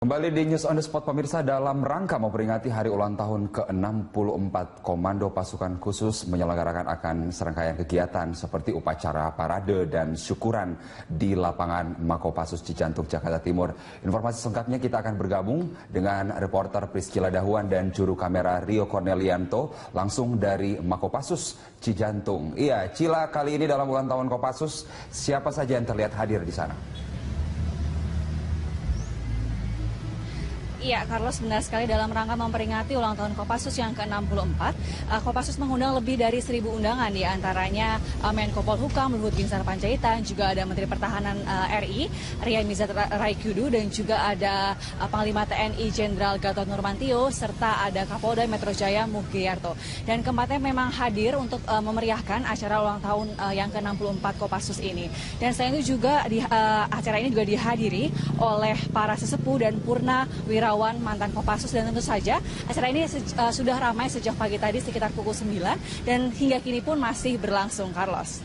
Kembali di News on the Spot pemirsa, dalam rangka memperingati hari ulang tahun ke-64 Komando Pasukan Khusus menyelenggarakan akan serangkaian kegiatan seperti upacara parade dan syukuran di lapangan Makopassus Cijantung, Jakarta Timur. Informasi selengkapnya kita akan bergabung dengan reporter Priscila Dahuan dan juru kamera Rio Cornelianto langsung dari Makopassus Cijantung. Iya, Cila, kali ini dalam ulang tahun Kopassus, siapa saja yang terlihat hadir di sana? Iya, Carlos, benar sekali. Dalam rangka memperingati ulang tahun Kopassus yang ke-64, Kopassus mengundang lebih dari 1.000 undangan, di antaranya Menko Polhukam Luhut Binsar Panjaitan, juga ada Menteri Pertahanan RI Ria Mizar Raikudu, dan juga ada Panglima TNI Jenderal Gatot Nurmantio, serta ada Kapolda Metro Jaya Mugyarto. Dan keempatnya memang hadir untuk memeriahkan acara ulang tahun yang ke-64 Kopassus ini. Dan selain itu juga acara ini juga dihadiri oleh para sesepuh dan purna wirawan mantan Kopassus, dan tentu saja acara ini sudah ramai sejak pagi tadi sekitar pukul 9 dan hingga kini pun masih berlangsung, Carlos.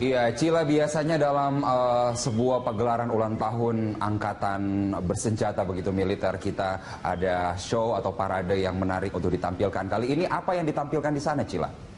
Iya, Cila, biasanya dalam sebuah pagelaran ulang tahun angkatan bersenjata begitu militer, kita ada show atau parade yang menarik untuk ditampilkan. Kali ini apa yang ditampilkan di sana, Cila?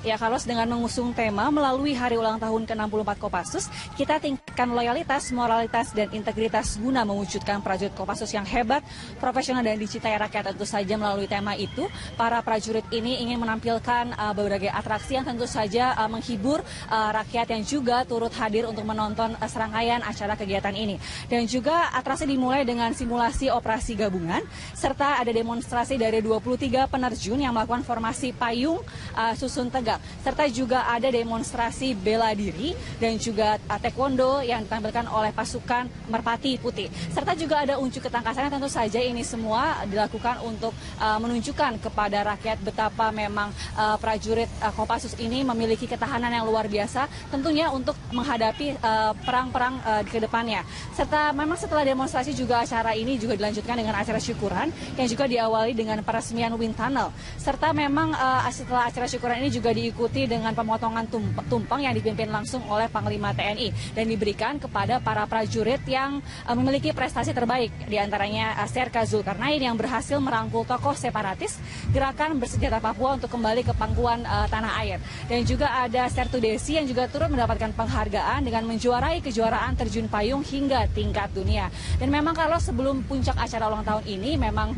Ya, Carlos, dengan mengusung tema melalui hari ulang tahun ke-64 Kopassus, kita tingkatkan loyalitas, moralitas, dan integritas guna mewujudkan prajurit Kopassus yang hebat, profesional, dan dicintai rakyat. Tentu saja melalui tema itu, para prajurit ini ingin menampilkan berbagai atraksi yang tentu saja menghibur rakyat yang juga turut hadir untuk menonton serangkaian acara kegiatan ini. Dan juga atraksi dimulai dengan simulasi operasi gabungan, serta ada demonstrasi dari 23 penerjun yang melakukan formasi payung susun tegak. Serta juga ada demonstrasi bela diri dan juga taekwondo yang ditampilkan oleh pasukan Merpati Putih. Serta juga ada unjuk ketangkasan yang tentu saja ini semua dilakukan untuk menunjukkan kepada rakyat betapa memang prajurit Kopassus ini memiliki ketahanan yang luar biasa tentunya untuk menghadapi perang-perang ke depannya. Serta memang setelah demonstrasi juga acara ini juga dilanjutkan dengan acara syukuran yang juga diawali dengan peresmian wind tunnel. Serta memang setelah acara syukuran ini juga diikuti dengan pemotongan tumpeng yang dipimpin langsung oleh Panglima TNI dan diberikan kepada para prajurit yang memiliki prestasi terbaik, diantaranya Serka Zulkarnain yang berhasil merangkul tokoh separatis gerakan bersenjata Papua untuk kembali ke pangkuan tanah air. Dan juga ada Sertu Desi yang juga turut mendapatkan penghargaan dengan menjuarai kejuaraan terjun payung hingga tingkat dunia. Dan memang kalau sebelum puncak acara ulang tahun ini memang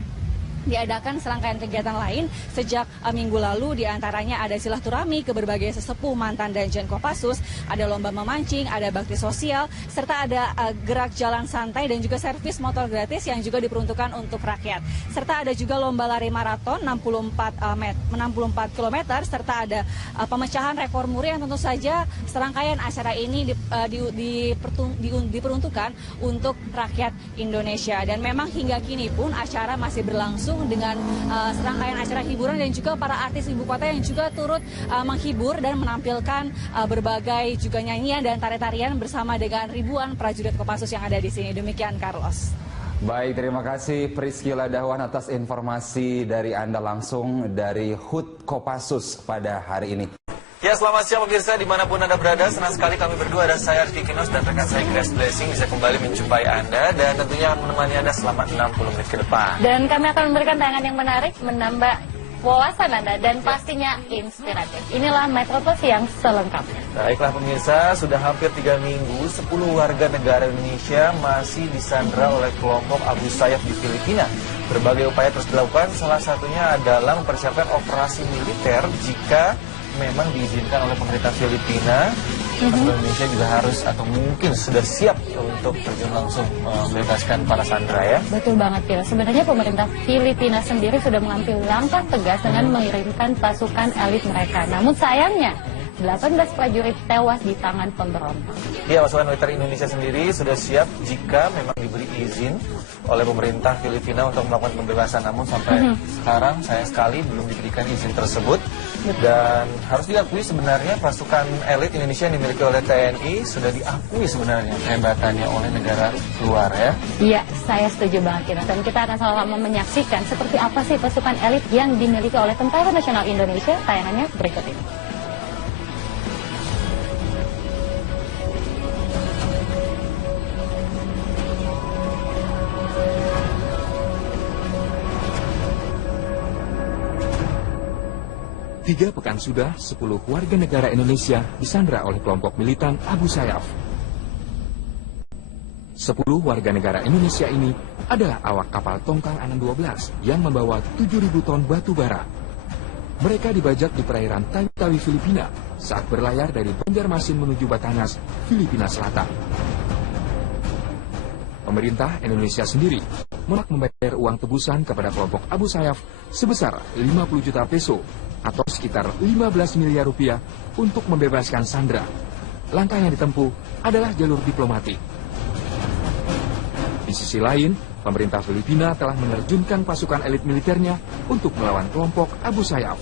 diadakan serangkaian kegiatan lain sejak minggu lalu, diantaranya ada silaturahmi ke berbagai sesepuh mantan Danjen Kopassus, ada lomba memancing, ada bakti sosial, serta ada gerak jalan santai dan juga servis motor gratis yang juga diperuntukkan untuk rakyat. Serta ada juga lomba lari maraton 64 km, serta ada pemecahan rekor muri yang tentu saja serangkaian acara ini diperuntukkan untuk rakyat Indonesia. Dan memang hingga kini pun acara masih berlangsung dengan serangkaian acara hiburan dan juga para artis ibu kota yang juga turut menghibur dan menampilkan berbagai juga nyanyian dan tarian-tarian bersama dengan ribuan prajurit Kopassus yang ada di sini. Demikian, Carlos. Baik, terima kasih Priscila Dahuan atas informasi dari Anda langsung dari HUT Kopassus pada hari ini. Ya, selamat siang pemirsa dimanapun Anda berada. Senang sekali kami berdua, ada saya Arti Kinos dan rekan saya Grace Blessing bisa kembali menjumpai Anda dan tentunya akan menemani Anda selama 60 menit ke depan. Dan kami akan memberikan tayangan yang menarik, menambah wawasan Anda dan pastinya inspiratif. Inilah Metro Plus yang selengkapnya. Baiklah pemirsa, sudah hampir 3 minggu 10 warga negara Indonesia masih disandra oleh kelompok Abu Sayyaf di Filipina. Berbagai upaya terus dilakukan, salah satunya adalah mempersiapkan operasi militer jika memang diizinkan oleh pemerintah Filipina. Indonesia juga harus atau mungkin sudah siap untuk terjun langsung membebaskan para sandera, ya. Betul banget, Pil. Sebenarnya pemerintah Filipina sendiri sudah mengambil langkah tegas dengan mengirimkan pasukan elit mereka. Namun sayangnya 18 prajurit tewas di tangan pemberontak. Ya, pasukan militer Indonesia sendiri sudah siap jika memang diberi izin oleh pemerintah Filipina untuk melakukan pembebasan. Namun sampai sekarang sayang sekali belum diberikan izin tersebut. Dan harus diakui sebenarnya pasukan elit Indonesia yang dimiliki oleh TNI sudah diakui sebenarnya kehebatannya oleh negara luar, ya. Iya, saya setuju banget, Kina. Dan kita akan sama-sama menyaksikan seperti apa sih pasukan elit yang dimiliki oleh Tentara Nasional Indonesia. Tayangannya berikut ini. 3 pekan sudah, 10 warga negara Indonesia disandra oleh kelompok militan Abu Sayyaf. 10 warga negara Indonesia ini adalah awak kapal Tongkang Anang 12 yang membawa 7.000 ton batu bara. Mereka dibajak di perairan Tawi-Tawi, Filipina saat berlayar dari Banjarmasin menuju Batangas, Filipina Selatan. Pemerintah Indonesia sendiri menolak membayar uang tebusan kepada kelompok Abu Sayyaf sebesar 50 juta peso atau sekitar 15 miliar rupiah untuk membebaskan sandera. Langkah yang ditempuh adalah jalur diplomatik. Di sisi lain, pemerintah Filipina telah menerjunkan pasukan elit militernya untuk melawan kelompok Abu Sayyaf.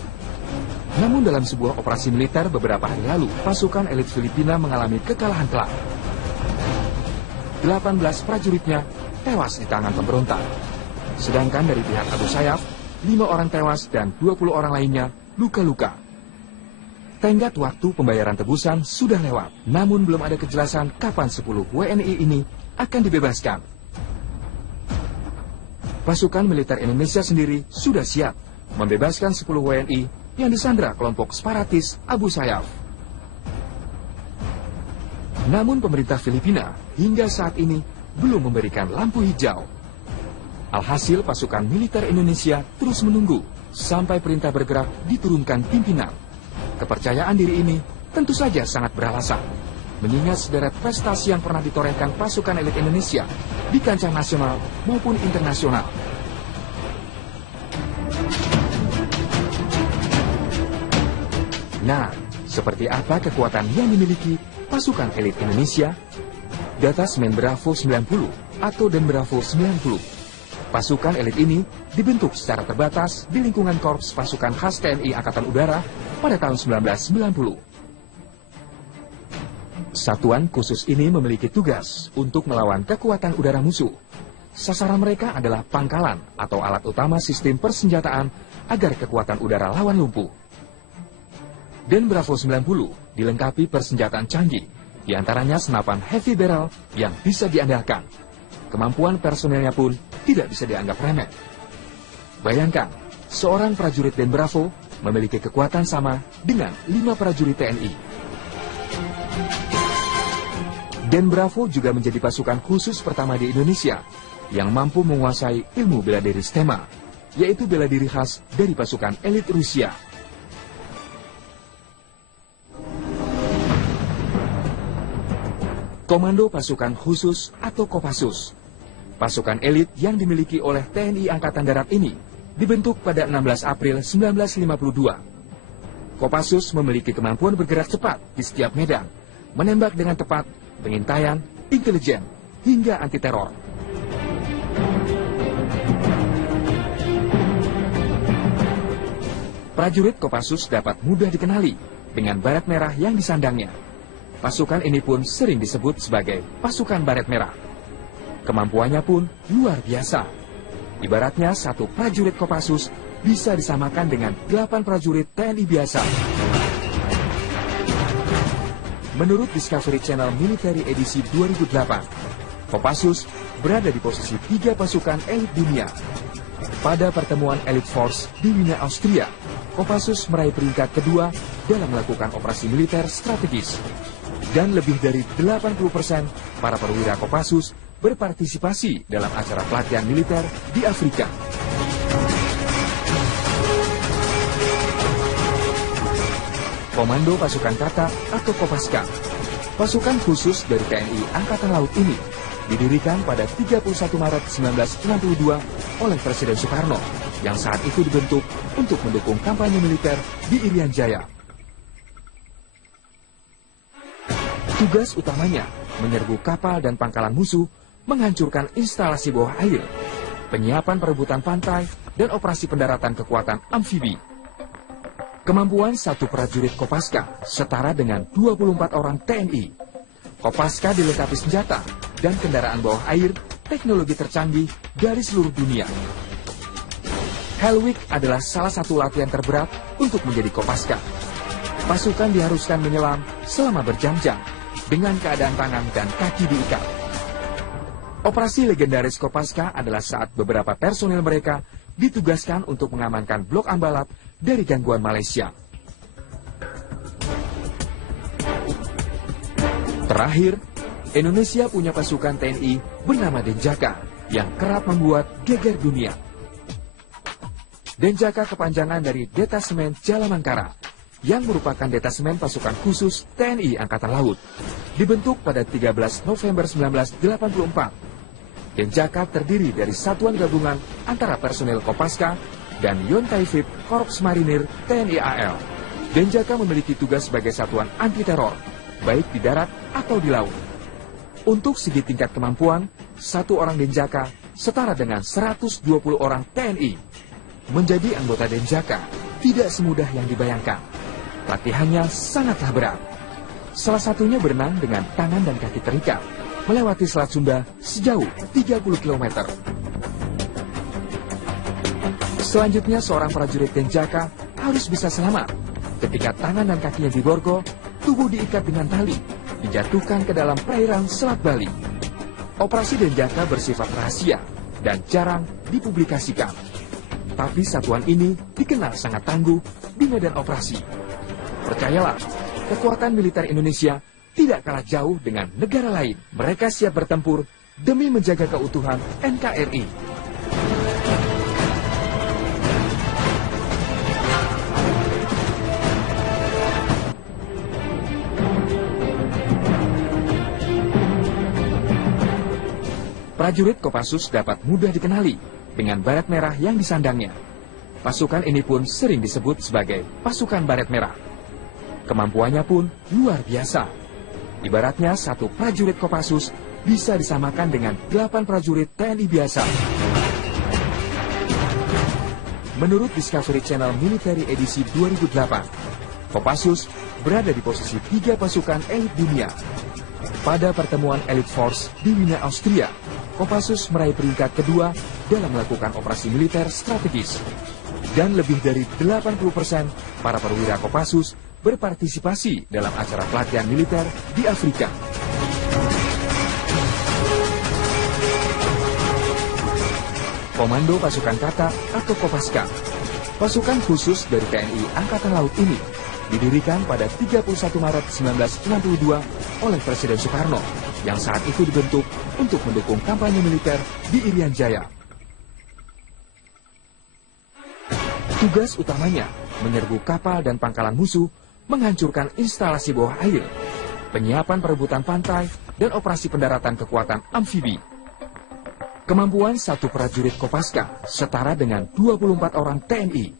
Namun dalam sebuah operasi militer beberapa hari lalu, pasukan elit Filipina mengalami kekalahan telak. 18 prajuritnya tewas di tangan pemberontak. Sedangkan dari pihak Abu Sayyaf, 5 orang tewas dan 20 orang lainnya luka-luka. Tenggat waktu pembayaran tebusan sudah lewat, namun belum ada kejelasan kapan 10 WNI ini akan dibebaskan. Pasukan militer Indonesia sendiri sudah siap membebaskan 10 WNI yang disandra kelompok separatis Abu Sayyaf. Namun pemerintah Filipina hingga saat ini belum memberikan lampu hijau. Alhasil pasukan militer Indonesia terus menunggu sampai perintah bergerak diturunkan pimpinan. Kepercayaan diri ini tentu saja sangat beralasan, mengingat sederet prestasi yang pernah ditorehkan pasukan elit Indonesia di kancah nasional maupun internasional. Nah, seperti apa kekuatan yang dimiliki pasukan elit Indonesia? Data Semen Bravo 90 atau Den Bravo 90. Pasukan elit ini dibentuk secara terbatas di lingkungan Korps Pasukan Khas TNI Angkatan Udara pada tahun 1990. Satuan khusus ini memiliki tugas untuk melawan kekuatan udara musuh. Sasaran mereka adalah pangkalan atau alat utama sistem persenjataan agar kekuatan udara lawan lumpuh. Den Bravo 90 dilengkapi persenjataan canggih, diantaranya senapan heavy barrel yang bisa diandalkan. Kemampuan personelnya pun tidak bisa dianggap remeh. Bayangkan, seorang prajurit Den Bravo memiliki kekuatan sama dengan 5 prajurit TNI. Den Bravo juga menjadi pasukan khusus pertama di Indonesia yang mampu menguasai ilmu bela diri STEMA, yaitu bela diri khas dari pasukan elit Rusia. Komando Pasukan Khusus atau Kopassus, pasukan elit yang dimiliki oleh TNI Angkatan Darat ini dibentuk pada 16 April 1952. Kopassus memiliki kemampuan bergerak cepat di setiap medan, menembak dengan tepat, pengintaian, intelijen, hingga anti-teror. Prajurit Kopassus dapat mudah dikenali dengan baret merah yang disandangnya. Pasukan ini pun sering disebut sebagai pasukan baret merah. Kemampuannya pun luar biasa. Ibaratnya satu prajurit Kopassus bisa disamakan dengan 8 prajurit TNI biasa. Menurut Discovery Channel Military edisi 2008, Kopassus berada di posisi 3 pasukan elit dunia. Pada pertemuan Elite Force di Wiener, Austria, Kopassus meraih peringkat kedua dalam melakukan operasi militer strategis. Dan lebih dari 80% para perwira Kopassus berpartisipasi dalam acara pelatihan militer di Afrika. Komando Pasukan Kata atau Kopaska, pasukan khusus dari TNI Angkatan Laut ini didirikan pada 31 Maret 1962 oleh Presiden Soekarno yang saat itu dibentuk untuk mendukung kampanye militer di Irian Jaya. Tugas utamanya menyerbu kapal dan pangkalan musuh, menghancurkan instalasi bawah air, penyiapan perebutan pantai, dan operasi pendaratan kekuatan amfibi. Kemampuan satu prajurit Kopaska setara dengan 24 orang TNI. Kopaska dilengkapi senjata dan kendaraan bawah air teknologi tercanggih dari seluruh dunia. Hell Week adalah salah satu latihan terberat untuk menjadi Kopaska. Pasukan diharuskan menyelam selama berjam-jam dengan keadaan tangan dan kaki diikat. Operasi legendaris Kopaska adalah saat beberapa personil mereka ditugaskan untuk mengamankan blok Ambalat dari gangguan Malaysia. Terakhir, Indonesia punya pasukan TNI bernama Denjaka yang kerap membuat geger dunia. Denjaka kepanjangan dari Detasemen Jalamangkara, yang merupakan detasemen pasukan khusus TNI Angkatan Laut, dibentuk pada 13 November 1984. Denjaka terdiri dari satuan gabungan antara personel Kopaska dan Yonkaifib Korps Marinir TNI AL. Denjaka memiliki tugas sebagai satuan anti-teror, baik di darat atau di laut. Untuk segi tingkat kemampuan, satu orang Denjaka setara dengan 120 orang TNI. Menjadi anggota Denjaka tidak semudah yang dibayangkan. Latihannya sangatlah berat. Salah satunya berenang dengan tangan dan kaki terikat, melewati Selat Sunda sejauh 30 km. Selanjutnya seorang prajurit Denjaka harus bisa selamat. Ketika tangan dan kakinya diborgol, tubuh diikat dengan tali, dijatuhkan ke dalam perairan Selat Bali. Operasi Denjaka bersifat rahasia dan jarang dipublikasikan. Tapi satuan ini dikenal sangat tangguh di medan operasi. Percayalah, kekuatan militer Indonesia tidak kalah jauh dengan negara lain. Mereka siap bertempur demi menjaga keutuhan NKRI. Prajurit Kopassus dapat mudah dikenali dengan baret merah yang disandangnya. Pasukan ini pun sering disebut sebagai pasukan baret merah. Kemampuannya pun luar biasa. Ibaratnya satu prajurit Kopassus bisa disamakan dengan 8 prajurit TNI biasa. Menurut Discovery Channel Military edisi 2008, Kopassus berada di posisi 3 pasukan elit dunia. Pada pertemuan Elite Force di Wiener, Austria, Kopassus meraih peringkat kedua dalam melakukan operasi militer strategis. Dan lebih dari 80% para perwira Kopassus berpartisipasi dalam acara pelatihan militer di Afrika. Komando Pasukan Kata atau Kopaska, pasukan khusus dari TNI Angkatan Laut ini didirikan pada 31 Maret 1962 oleh Presiden Soekarno yang saat itu dibentuk untuk mendukung kampanye militer di Irian Jaya. Tugas utamanya menyerbu kapal dan pangkalan musuh, menghancurkan instalasi bawah air, penyiapan perebutan pantai, dan operasi pendaratan kekuatan amfibi. Kemampuan satu prajurit Kopaska setara dengan 24 orang TNI.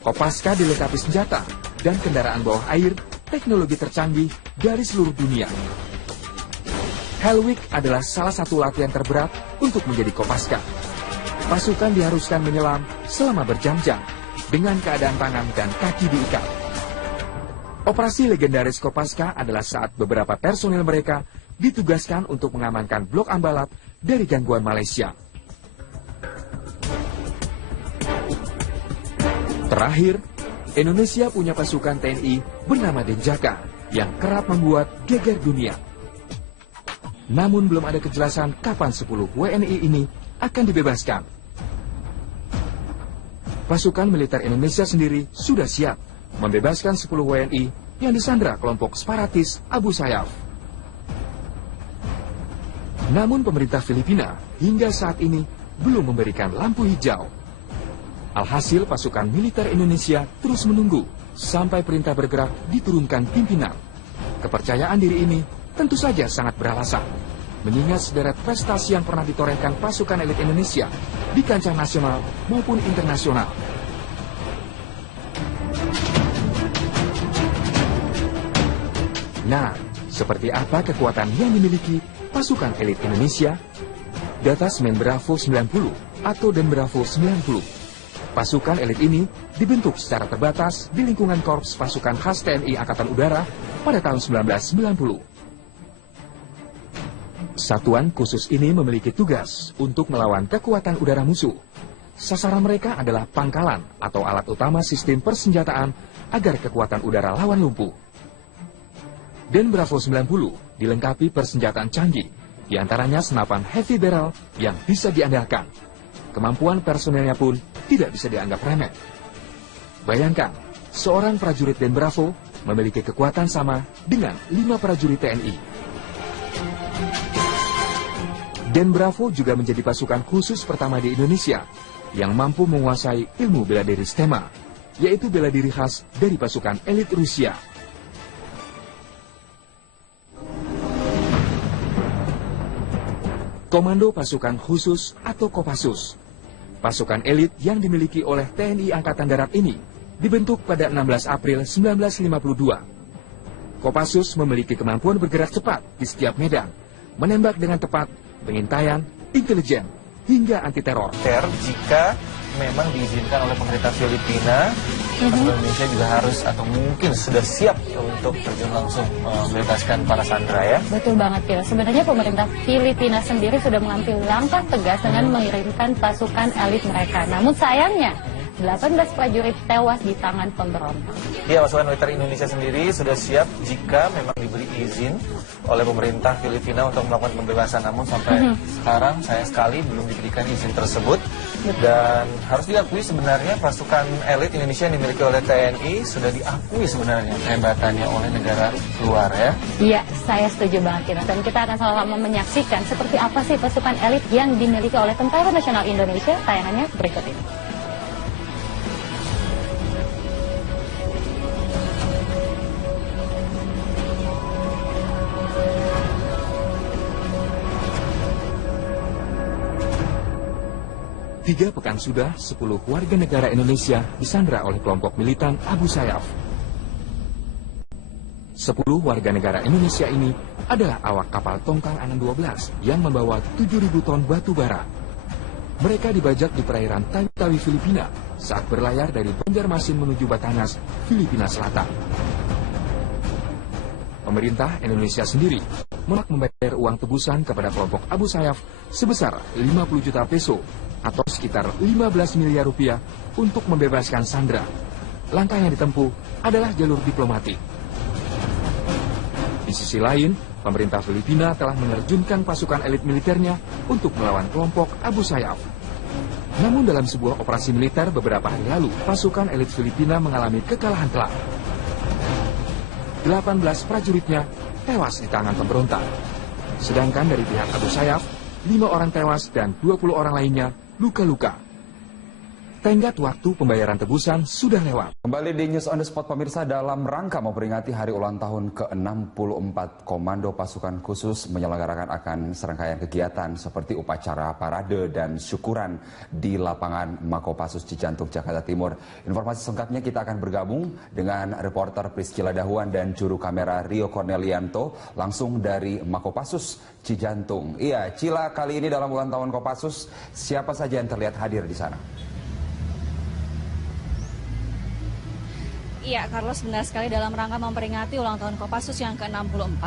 Kopaska dilengkapi senjata dan kendaraan bawah air teknologi tercanggih dari seluruh dunia. Hell Week adalah salah satu latihan terberat untuk menjadi Kopaska. Pasukan diharuskan menyelam selama berjam-jam dengan keadaan tangan dan kaki diikat. Operasi legendaris Kopaska adalah saat beberapa personil mereka ditugaskan untuk mengamankan blok Ambalat dari gangguan Malaysia. Terakhir, Indonesia punya pasukan TNI bernama Denjaka yang kerap membuat geger dunia. Namun belum ada kejelasan kapan 10 WNI ini akan dibebaskan. Pasukan militer Indonesia sendiri sudah siap membebaskan 10 WNI yang disandra kelompok separatis Abu Sayyaf. Namun pemerintah Filipina hingga saat ini belum memberikan lampu hijau. Alhasil pasukan militer Indonesia terus menunggu sampai perintah bergerak diturunkan pimpinan. Kepercayaan diri ini tentu saja sangat beralasan, mengingat sederet prestasi yang pernah ditorehkan pasukan elit Indonesia di kancah nasional maupun internasional. Nah, seperti apa kekuatan yang dimiliki pasukan elit Indonesia? Detasemen Bravo 90 atau Den Bravo 90. Pasukan elit ini dibentuk secara terbatas di lingkungan Korps Pasukan Khas TNI Angkatan Udara pada tahun 1990. Satuan khusus ini memiliki tugas untuk melawan kekuatan udara musuh. Sasaran mereka adalah pangkalan atau alat utama sistem persenjataan agar kekuatan udara lawan lumpuh. Den Bravo 90 dilengkapi persenjataan canggih, diantaranya senapan heavy barrel yang bisa diandalkan. Kemampuan personelnya pun tidak bisa dianggap remeh. Bayangkan, seorang prajurit Den Bravo memiliki kekuatan sama dengan 5 prajurit TNI. Den Bravo juga menjadi pasukan khusus pertama di Indonesia yang mampu menguasai ilmu bela diri STEMA, yaitu bela diri khas dari pasukan elit Rusia. Komando Pasukan Khusus atau Kopassus, pasukan elit yang dimiliki oleh TNI Angkatan Darat ini dibentuk pada 16 April 1952. Kopassus memiliki kemampuan bergerak cepat di setiap medan, menembak dengan tepat, pengintaian, intelijen, hingga anti-teror. Jika memang diizinkan oleh pemerintah Filipina, pasukan Indonesia juga harus atau mungkin sudah siap untuk terjun langsung membebaskan para sandera ya. Betul banget, Pil. Sebenarnya pemerintah Filipina sendiri sudah mengambil langkah tegas dengan mengirimkan pasukan elit mereka. Namun sayangnya, 18 prajurit tewas di tangan pemberontak. Ya, pasukan militer Indonesia sendiri sudah siap jika memang diberi izin oleh pemerintah Filipina untuk melakukan pembebasan. Namun sampai sekarang sayang sekali belum diberikan izin tersebut. Dan harus diakui sebenarnya pasukan elit Indonesia yang dimiliki oleh TNI sudah diakui sebenarnya kehebatannya oleh negara luar ya. Iya, saya setuju banget, Kina. Dan kita akan sama-sama menyaksikan seperti apa sih pasukan elit yang dimiliki oleh Tentara Nasional Indonesia. Tayangannya berikut ini. Tiga pekan sudah, 10 warga negara Indonesia disandra oleh kelompok militan Abu Sayyaf. 10 warga negara Indonesia ini adalah awak kapal Tongkang Anang 12 yang membawa 7.000 ton batu bara. Mereka dibajak di perairan Tawi-Tawi, Filipina saat berlayar dari Banjarmasin menuju Batanas, Filipina Selatan. Pemerintah Indonesia sendiri menolak membayar uang tebusan kepada kelompok Abu Sayyaf sebesar 50 juta peso atau sekitar 15 miliar rupiah untuk membebaskan sandera. Langkah yang ditempuh adalah jalur diplomatik. Di sisi lain, pemerintah Filipina telah menerjunkan pasukan elit militernya untuk melawan kelompok Abu Sayyaf. Namun dalam sebuah operasi militer beberapa hari lalu, pasukan elit Filipina mengalami kekalahan telak. 18 prajuritnya tewas di tangan pemberontak. Sedangkan dari pihak Abu Sayyaf, 5 orang tewas dan 20 orang lainnya luka-luka. Tenggat waktu pembayaran tebusan sudah lewat. Kembali di News on the Spot pemirsa, dalam rangka memperingati hari ulang tahun ke-64, Komando Pasukan Khusus menyelenggarakan akan serangkaian kegiatan seperti upacara parade dan syukuran di lapangan Makopassus Cijantung, Jakarta Timur. Informasi selengkapnya kita akan bergabung dengan reporter Priscila Dahuan dan juru kamera Rio Cornelianto langsung dari Makopassus Cijantung. Iya, Cila, kali ini dalam ulang tahun Kopassus, siapa saja yang terlihat hadir di sana? Iya, Carlos, benar sekali. Dalam rangka memperingati ulang tahun Kopassus yang ke-64,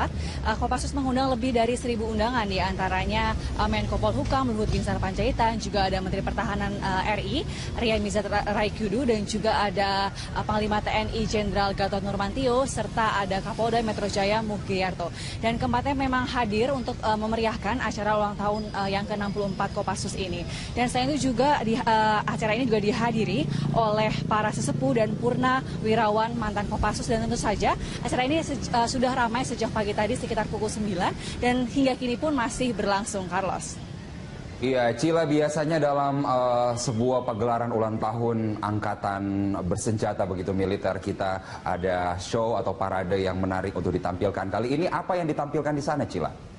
Kopassus mengundang lebih dari 1.000 undangan, di antaranya Menko Polhukam Luhut Binsar Panjaitan, juga ada Menteri Pertahanan RI Ria Mizar Raikudu, dan juga ada Panglima TNI Jenderal Gatot Nurmantio, serta ada Kapolda Metro Jaya Mugyarto. Dan keempatnya memang hadir untuk memeriahkan acara ulang tahun yang ke-64 Kopassus ini. Dan selain itu juga acara ini juga dihadiri oleh para sesepuh dan purna wirawan mantan Kopassus, dan tentu saja acara ini sudah ramai sejak pagi tadi sekitar pukul 9 dan hingga kini pun masih berlangsung, Carlos. Iya, Cila, biasanya dalam sebuah pagelaran ulang tahun angkatan bersenjata begitu militer, kita ada show atau parade yang menarik untuk ditampilkan. Kali ini apa yang ditampilkan di sana, Cila?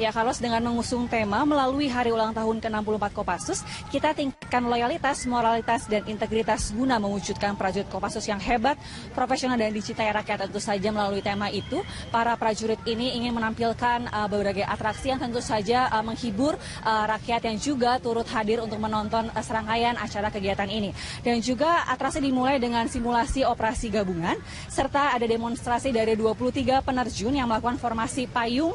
Ya, Carlos, dengan mengusung tema melalui hari ulang tahun ke-64 Kopassus, kita tingkatkan loyalitas, moralitas, dan integritas guna mewujudkan prajurit Kopassus yang hebat, profesional, dan dicintai rakyat. Tentu saja melalui tema itu, para prajurit ini ingin menampilkan berbagai atraksi yang tentu saja menghibur rakyat yang juga turut hadir untuk menonton serangkaian acara kegiatan ini. Dan juga atraksi dimulai dengan simulasi operasi gabungan, serta ada demonstrasi dari 23 penerjun yang melakukan formasi payung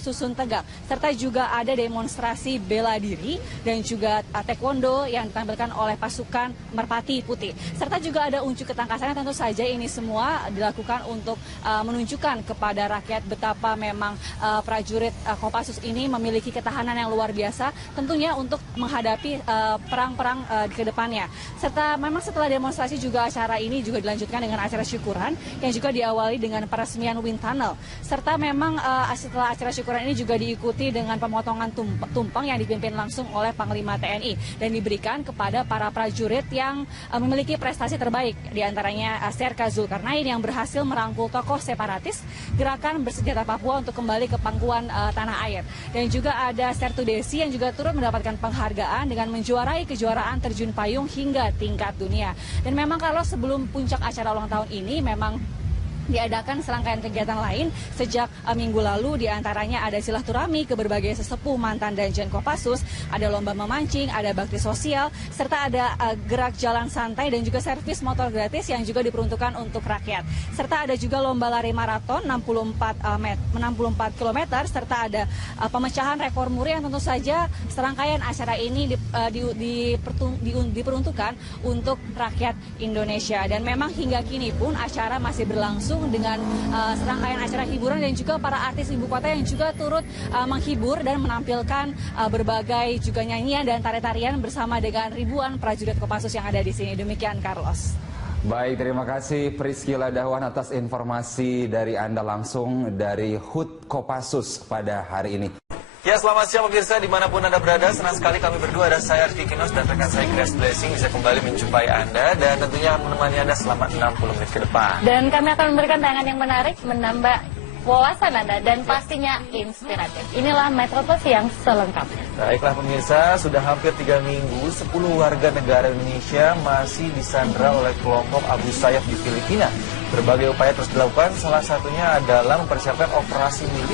susun tegak. Serta juga ada demonstrasi bela diri dan juga taekwondo yang ditampilkan oleh pasukan Merpati Putih. Serta juga ada unjuk ketangkasannya, tentu saja ini semua dilakukan untuk menunjukkan kepada rakyat betapa memang prajurit Kopassus ini memiliki ketahanan yang luar biasa tentunya untuk menghadapi perang-perang ke depannya. Serta memang setelah demonstrasi juga acara ini juga dilanjutkan dengan acara syukuran yang juga diawali dengan peresmian wind tunnel. Serta memang setelah acara syukuran ini juga diikuti dengan pemotongan tumpeng yang dipimpin langsung oleh Panglima TNI dan diberikan kepada para prajurit yang memiliki prestasi terbaik, diantaranya Serka Zulkarnain yang berhasil merangkul tokoh separatis Gerakan Bersenjata Papua untuk kembali ke pangkuan tanah air. Dan juga ada Sertu Desi yang juga turut mendapatkan penghargaan dengan menjuarai kejuaraan terjun payung hingga tingkat dunia. Dan memang kalau sebelum puncak acara ulang tahun ini memang diadakan serangkaian kegiatan lain sejak minggu lalu, diantaranya ada silaturahmi ke berbagai sesepuh mantan Danjen Kopassus, ada lomba memancing, ada bakti sosial, serta ada gerak jalan santai dan juga servis motor gratis yang juga diperuntukkan untuk rakyat. Serta ada juga lomba lari maraton 64 km, serta ada pemecahan rekor muri yang tentu saja serangkaian acara ini diperuntukkan untuk rakyat Indonesia. Dan memang hingga kini pun acara masih berlangsung dengan serangkaian acara hiburan dan juga para artis ibu kota yang juga turut menghibur dan menampilkan berbagai juga nyanyian dan tarian-tarian bersama dengan ribuan prajurit Kopassus yang ada di sini. Demikian, Carlos. Baik, terima kasih Priscila Dahwan atas informasi dari Anda langsung dari HUT Kopassus pada hari ini. Ya, selamat siang pemirsa dimanapun Anda berada. Senang sekali kami berdua, ada saya Arti Kinos dan rekan saya Grace Blessing bisa kembali menjumpai Anda dan tentunya menemani Anda selama 60 menit ke depan. Dan kami akan memberikan tayangan yang menarik, menambah wawasan Anda dan pastinya inspiratif. Inilah Metropos yang selengkapnya. Baiklah pemirsa, sudah hampir 3 minggu 10 warga negara Indonesia masih disandra oleh kelompok Abu Sayyaf di Filipina. Berbagai upaya terus dilakukan, salah satunya adalah mempersiapkan operasi militer